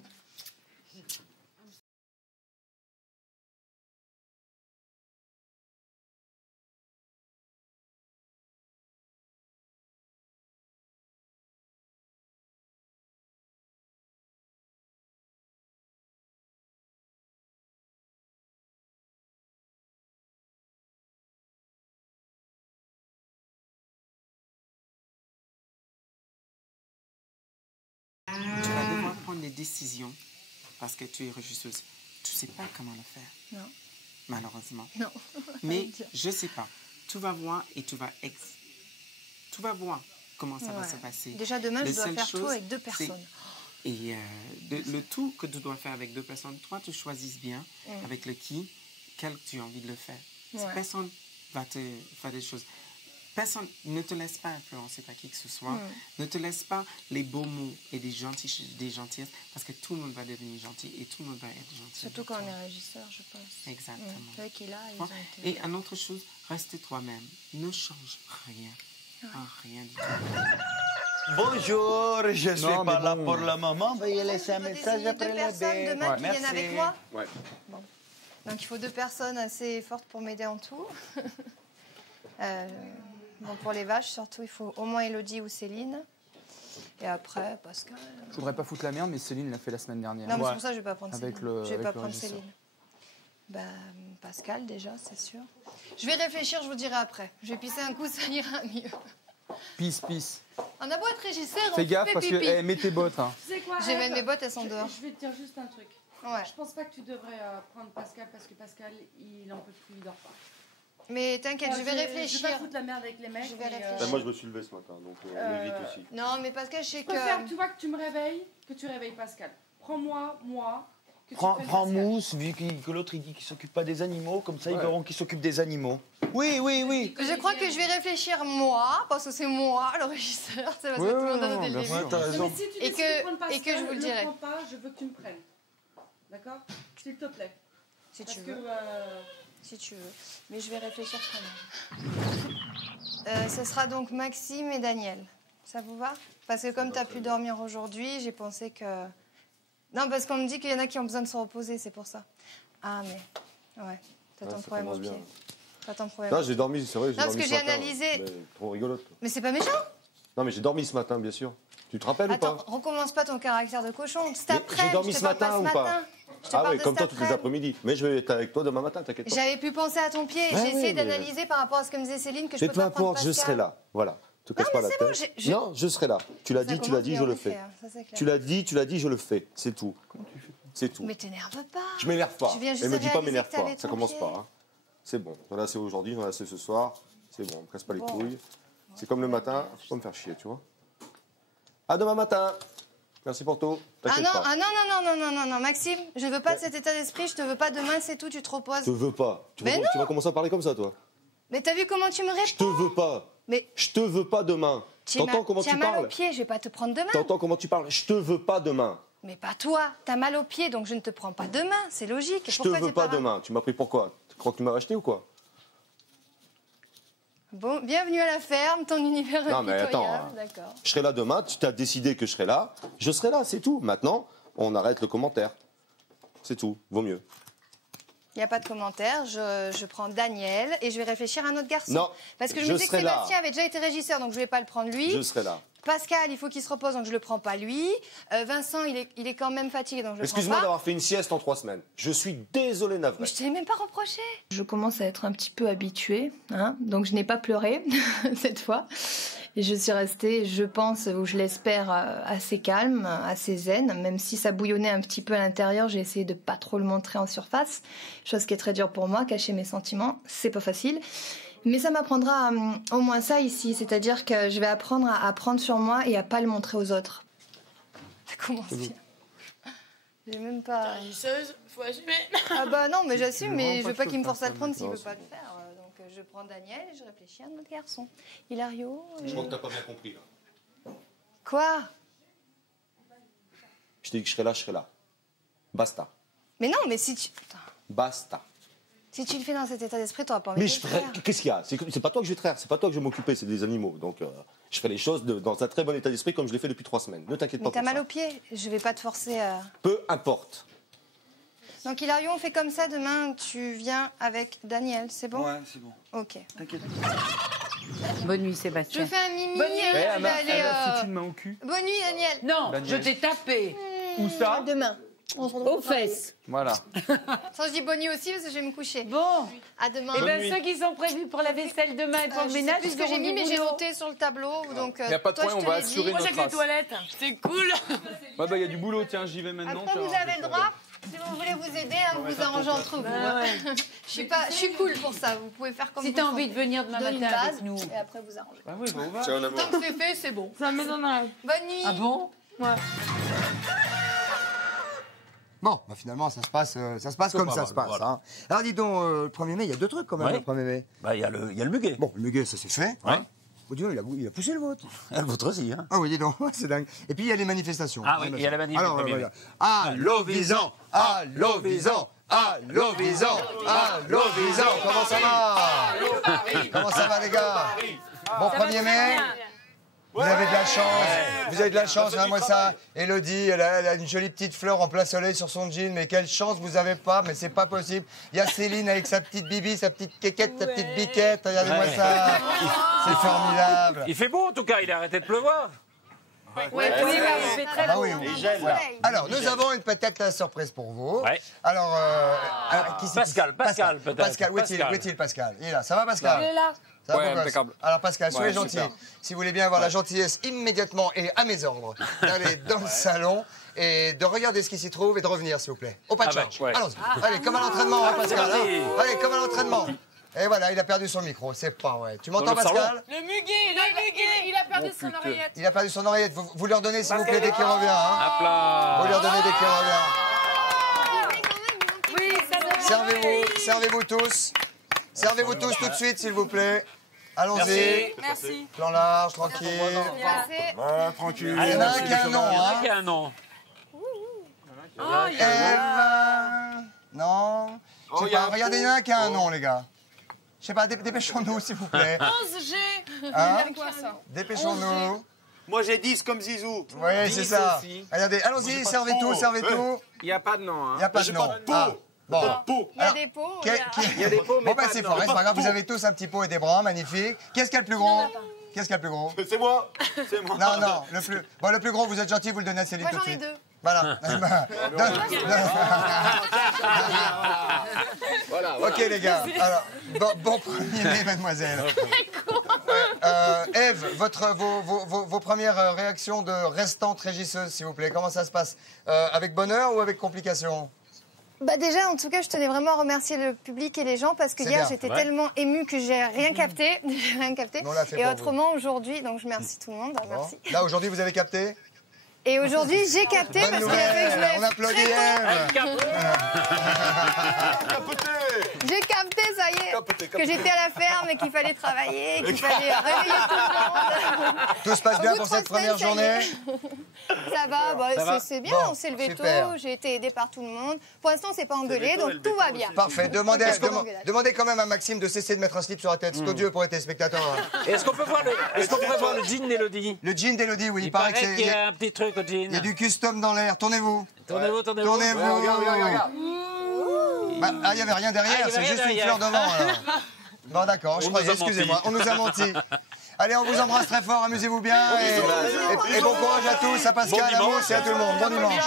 Tu vas devoir prendre des décisions parce que tu es regisseuse. Tu ne sais pas comment le faire. Non. Malheureusement. Non. Mais je ne sais pas. Tu vas voir et tu vas voir comment ça va se passer. Déjà demain, La je dois seule faire tout chose, avec 2 personnes. Et le tout que tu dois faire avec 2 personnes, toi, tu choisis bien avec quel tu as envie de le faire. Si personne va te faire des choses. Personne ne te laisse pas influencer par qui que ce soit. Ne te laisse pas les beaux mots et des gentillesses parce que tout le monde va devenir gentil et tout le monde va être gentil. Surtout quand on est régisseur, je pense. Exactement. Avec qui là, ils ont été... Et une autre chose, reste toi-même. Ne change rien. Rien du tout. Bonjour, je ne suis pas là pour le moment. Veuillez laisser un message après le personnes demain qui viennent avec moi. Ouais. Bon. Donc il faut 2 personnes assez fortes pour m'aider en tout. Bon, pour les vaches, surtout, il faut au moins Elodie ou Céline. Et après, Pascal. Je voudrais pas foutre la merde, mais Céline l'a fait la semaine dernière. Non, mais c'est pour ça que je vais pas prendre Avec Céline. Je vais pas prendre régisseur. Céline. Bah, Pascal, déjà, c'est sûr. Je vais réfléchir, je vous dirai après. Je vais pisser un coup, ça ira mieux. Pisse, pisse. On a beau être régisseur, on Fais gaffe fait parce pipi. que mets tes bottes. Hein. Tu sais quoi, J'ai Ève, même mes bottes, elles sont dehors. Je vais te dire juste un truc. Ouais. Je pense pas que tu devrais prendre Pascal parce que Pascal, il en peut plus, il dort pas. Mais t'inquiète, je vais réfléchir. Je vais pas foutre la merde avec les mecs. Je vais réfléchir. Ben, moi, je me suis levé ce matin, donc vite aussi. Non, mais Pascal, je sais Je préfère, que... tu vois, que tu me réveilles, que tu réveilles Pascal. Prends-moi, que tu Prends prennes Pascal. Mousse, vu que l'autre il dit qu'il s'occupe pas des animaux, comme ça ils verront qu'il s'occupe des animaux. Oui, oui, oui. Je crois que je vais réfléchir moi, parce que c'est moi le régisseur, c'est parce que tout le monde a noté le début. T'as raison. Mais si tu Et décides que- de prendre Pascal, et que je vous le dirai. Ne prends pas, je veux que tu me prennes. D'accord? S'il te plaît. Si Parce tu que, veux. Si tu veux. Mais je vais réfléchir quand même. Ce sera donc Maxime et Daniel. Ça vous va? Parce que comme tu as pu dormir aujourd'hui, j'ai pensé que... Non, parce qu'on me dit qu'il y en a qui ont besoin de se reposer, c'est pour ça. Ah, mais... Ouais, t'as ton ça problème au commence pied. bien. T'as ton problème. Non, j'ai dormi, c'est vrai. Non, parce que ce j'ai matin, analysé... mais trop rigolote. Mais c'est pas méchant. Non, mais j'ai dormi ce matin, bien sûr. Tu te rappelles Attends, ou pas? recommence pas ton caractère de cochon. Cet Mais après, j'ai dormi je te ce parle matin pas ou ce pas? matin. Je te Ah parle oui, de comme cet toi tous les après. après-midi. Mais je vais être avec toi demain matin, t'inquiète pas. J'avais pu penser à ton pied. Ouais, J'ai essayé ouais, mais- d'analyser par rapport à ce que me disait Céline que je Mais peux peu pas prendre importe, je Pascal. serai là. Voilà. Te casse pas la c'est tête. bon, Non, je serai là. Tu l'as Ça dit, commence je bien, le en fais. effet, hein, ça, c'est clair. Tu l'as dit, je le fais. C'est tout. C'est tout. Mais t'énerve pas. Je m'énerve pas. Je viens juste Elle me dit pas réaliser m'énerve que t'avais pas. Ça ton commence pied. pas. Hein. C'est bon. J'en ai assez aujourd'hui, j'en ai assez ce soir. C'est bon, on me casse pas les Bon. couilles. C'est comme le matin, faut pas me faire chier, tu vois. À demain matin. Merci pour tout. Ah T'inquiète non, pas. ah non, non, non, non, non, non, Maxime, je veux pas de cet état d'esprit, je te veux pas demain, c'est tout, tu te reposes. Je te veux pas. Mais Tu vas commencer à parler comme ça, toi. Mais t'as vu comment tu me réponds? Je te veux pas. Mais Je te veux pas demain. T'entends comment tu as tu mal au parles? pied, je vais pas te prendre demain. T'entends comment tu parles? Je te veux pas demain. Mais pas toi, t'as mal au pied, donc je ne te prends pas demain, c'est logique. Je te Pourquoi veux t'es pas là demain. Tu m'as pris pour quoi? Tu crois que tu m'as racheté ou quoi? Bon, bienvenue à la ferme, ton univers Non, mais attends, impitoyable, hein. d'accord. Je serai là demain. Tu t'as décidé que je serai là. Je serai là, c'est tout. Maintenant, on arrête le commentaire. C'est tout. Vaut mieux. Il n'y a pas de commentaire, je prends Daniel et je vais réfléchir à un autre garçon. Non, parce que je je me disais que serai là. Sébastien avait déjà été régisseur, donc je ne vais pas le prendre lui. Je serai là. Pascal, il faut qu'il se repose, donc je ne le prends pas lui. Vincent, il est quand même fatigué, donc je le prends Excuse-moi pas. d'avoir fait une sieste en 3 semaines. Je suis désolé, navré. Mais je ne te l'ai même pas reproché. Je commence à être un petit peu habituée, hein, donc je n'ai pas pleuré cette fois. Et je suis restée, je pense, ou je l'espère, assez calme, assez zen. Même si ça bouillonnait un petit peu à l'intérieur, j'ai essayé de pas trop le montrer en surface. Chose qui est très dure pour moi, cacher mes sentiments, c'est pas facile. Mais ça m'apprendra au moins ça ici, c'est-à-dire que je vais apprendre à prendre sur moi et à pas le montrer aux autres. Ça commence bien. J'ai même pas... Régisseuse, faut assumer. Ah bah non, mais j'assume, mais je veux pas qu'il me force à le prendre s'il veut pas le faire. Donc je prends Daniel et je réfléchis à un autre garçon. Hilario... Je crois que t'as pas bien compris, là. Quoi? Je t'ai dit que je serais là, je serais là. Basta. Mais non, mais si tu... Basta. Si tu le fais dans cet état d'esprit, t'auras pas envie Mais de je le ferai... faire. Qu'est-ce qu'il y a? C'est pas toi que je vais traire, c'est pas toi que je vais m'occuper, c'est des animaux. Donc je ferai les choses dans un très bon état d'esprit comme je l'ai fait depuis 3 semaines. Ne t'inquiète pas Mais t'as pour mal ça. aux pieds, je vais pas te forcer à... Peu importe. Donc Hilario, on fait comme ça, demain tu viens avec Daniel, c'est bon? Ouais, c'est bon. Ok. T'inquiète. Bonne nuit, Sébastien. Je fais un mimi, Bonne nuit. je vais aller... Elle a foutu une main au cul. Bonne nuit Daniel. Non, Daniel. je t'ai tapé. Où ça? Demain. On se retrouve Aux fesses. Voilà. Ça, je dis bonne nuit aussi parce que je vais me coucher. Bon. À demain. Et bien, ceux qui sont prévus pour la vaisselle demain et pour le ménage, plus ce que j'ai mis, mais j'ai noté sur le tableau. Donc, Y a pas de toi, problème, je on va te l'ai assurer dit. Moi, j'ai notre que les race. toilettes. C'est cool. Ouais, bah, il y a du boulot, tiens, j'y vais maintenant. Après, vous avez le droit, si vous voulez vous aider, à vous arranger entre vous. Je suis cool pour ça. Vous pouvez faire comme Si vous t'as envie sentez. de venir demain Je donne matin une avec base, nous. Et après, vous arrangez. Ah oui, bah, on va. Ciao, l'amour. Tant que c'est fait, c'est bon. Ça m'étonnerait. Bonne nuit. Ah bon? Ouais. Bon, bah finalement, ça se passe comme ça se passe. voilà. Hein. Alors dis donc, le 1er mai, il y a 2 trucs quand même, Ouais. le 1er mai. Bah, il y a le muguet. Bon, le muguet, ça c'est fait. Ouais. Oh, dis donc, il a poussé le vôtre. Le vôtre aussi, hein. Ah oui, dis donc, c'est dingue. Et puis il y a les manifestations. Ah oui, il y a la manif Alors, le 1er mai. voilà. Allô Visan, allô Visan, allô Visan, allô Visan. Comment ça va? Comment ça va les gars? Bon 1er mai. Vous avez de la chance, vous avez de la chance, regarde-moi ça. Elodie, elle a une jolie petite fleur en plein soleil sur son jean, mais quelle chance vous avez pas, mais c'est pas possible. Il y a Céline avec sa petite bibi, sa petite quéquette, sa petite biquette, regardez-moi ça. C'est formidable. Il fait beau en tout cas, il a arrêté de pleuvoir. Ouais, il fait très Ah beau. oui, oui. Voilà. Alors, nous avons une peut-être surprise pour vous. Ouais. Alors, qui c'est Pascal, Pascal, peut-être. Pascal, où est-il Pascal? Il est là. Ça va, Pascal? Il est là. Ça va, Ouais, beau gosse impeccable. Alors, Pascal, soyez Ouais, gentil. super. Si vous voulez bien avoir la gentillesse immédiatement et à mes ordres, d'aller dans le salon et de regarder ce qui s'y trouve et de revenir, s'il vous plaît. Au pas de Ah bah, charge. ouais. Allons-y. Allez, comme à l'entraînement, hein, Pascal. parti. hein. Allez, comme à l'entraînement. Et voilà, il a perdu son micro. C'est pas vrai. Tu m'entends, le salon Pascal? Le muguet, il a perdu son oreillette. Il a perdu son oreillette. Vous lui redonnez, s'il vous plaît, dès qu'il revient. Hein. Hop là. Vous lui redonnez dès qu'il revient. Oui, ça doit. Servez-vous tous. Servez-vous tous tout de suite, s'il vous plaît. Allons-y. Merci. Plan large, tranquille. Merci. Tranquille. Il y en a un qui a un nom, hein. Il y a un nom. Oh, il y a Eve. Non. Je sais pas, regardez, il y en a un qui a un nom, les gars. Je sais pas, dépêchons-nous, s'il vous plaît. 11G. Hein Quoi ça? Dépêchons-nous. Moi j'ai 10 comme Zizou. Oui, c'est ça. aussi. Regardez, allons-y, servez tout, servez tout. Il n'y a pas de nom, Ah, hein. Il n'y a pas de nom. Bon. Il y a des pots. Qui- Il y a des pots, mais Bon, ben pas c'est de fort, nom. c'est pas grave, vous avez tous un petit pot et des bras, magnifique. Qu'est-ce qu'il y a le plus gros? Qu'est-ce qu'il y a le plus gros? C'est moi. C'est moi. Non, non, le plus gros, vous êtes gentil, vous le donnez à Céline Moi, tout de j'en ai suite. 2. Voilà. Voilà, Ok les gars, alors, bon 1er mai, mademoiselle. Ève, vos premières réactions de restante régisseuse, s'il vous plaît, comment ça se passe? Avec bonheur ou avec complication? Bah déjà, en tout cas, je tenais vraiment à remercier le public et les gens parce que C'est hier, bien, j'étais ouais. tellement émue que j'ai rien capté. J'ai rien capté. On l'a fait Et pour autrement, aujourd'hui, donc je remercie tout le monde. Bon. Merci. Là, aujourd'hui, vous avez capté? Et aujourd'hui, j'ai capté Bonne parce qu'il a fallu que je me nouvelle, lève on applaudit très tôt. Ève. J'ai capté, ça y est, que j'étais à la ferme et qu'il fallait travailler, qu'il fallait réveiller tout le monde. Tout se passe Au bien bout de pour 3 cette première semaines, ça y est. journée? Ça va, bah, Ça va c'est bien, Bon, on s'est levé super. tôt, j'ai été aidée par tout le monde. Pour l'instant, on s'est pas engueulé, donc tout va bien. Parfait. Demandez Demandez quand même à Maxime de cesser de mettre un slip sur la tête. C'est odieux pour les téléspectateurs. hein. Est-ce qu'on peut voir le jean d'Elodie? Le jean d'Elodie, oui. Il Il paraît paraît que qu'il y c'est. a un petit truc au jean. Il y a du custom dans l'air. Tournez-vous. Tournez-vous. Tournez-vous. Regarde. Bah, il n'y avait rien derrière, Ah, il y avait c'est rien juste une derrière. fleur devant. Alors. Bon, d'accord, je On croyais, nous a menti. excusez-moi, on nous a menti. Allez, on vous embrasse très fort, amusez-vous bien. Et bon courage à tous, à Pascal, à Mousse et à tout le monde. Bon dimanche.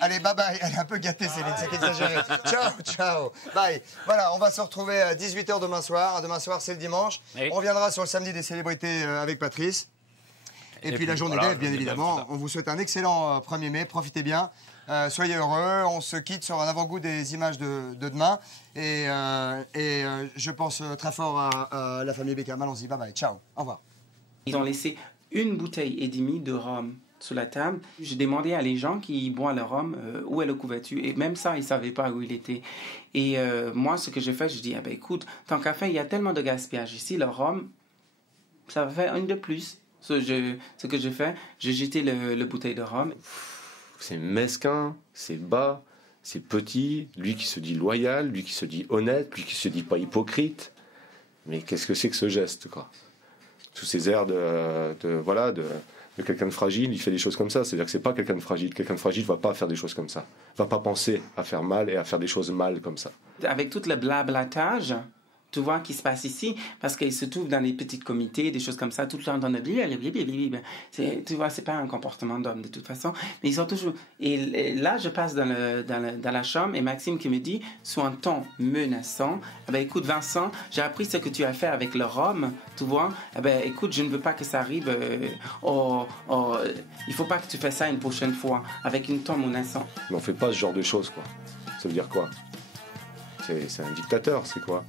Allez, bye bye. Elle est un peu gâtée, Céline, c'est exagéré. Ciao, ciao. Bye. Voilà, on va se retrouver à 18h demain soir. Demain soir, c'est le dimanche. Oui. On reviendra sur le samedi des célébrités avec Patrice. Et puis la journée voilà, d'Ève, bien journée d'Ève, évidemment. tout ça. On vous souhaite un excellent 1er mai. Profitez bien. Soyez heureux. On se quitte sur un avant-goût des images de demain. Et je pense très fort à la famille Beckham. Allons-y. Bye bye. Ciao. Au revoir. Ils ont laissé 1,5 bouteille de rhum sur la table. J'ai demandé à les gens qui boivent le rhum où est le couverture. Et même ça, ils ne savaient pas où il était. Et moi, ce que j'ai fait, je dis, ah ben, écoute, tant qu'à faire, il y a tellement de gaspillage ici, le rhum, ça va faire une de plus. Ce que j'ai fait, j'ai jeté le bouteille de rhum. C'est mesquin, c'est bas, c'est petit. Lui qui se dit loyal, lui qui se dit honnête, lui qui se dit pas hypocrite. Mais qu'est-ce que c'est que ce geste, quoi? Sous ces airs de quelqu'un de fragile, il fait des choses comme ça. C'est-à-dire que c'est pas quelqu'un de fragile. Quelqu'un de fragile va pas faire des choses comme ça. Va pas penser à faire mal et à faire des choses mal comme ça. Avec tout le blablatage, tu vois, qui se passe ici, parce qu'ils se trouvent dans des petits comités, des choses comme ça, tout le temps dans le blablabla. Tu vois, c'est pas un comportement d'homme de toute façon, mais ils sont toujours... Et là, je passe dans la chambre et Maxime qui me dit, sous un ton menaçant, eh ben, écoute Vincent, j'ai appris ce que tu as fait avec le rhum, tu vois, eh ben, écoute, je ne veux pas que ça arrive, il faut pas que tu fasses ça une prochaine fois, avec une ton menaçant. Mais on fait pas ce genre de choses, quoi. Ça veut dire quoi? C'est un dictateur, c'est quoi?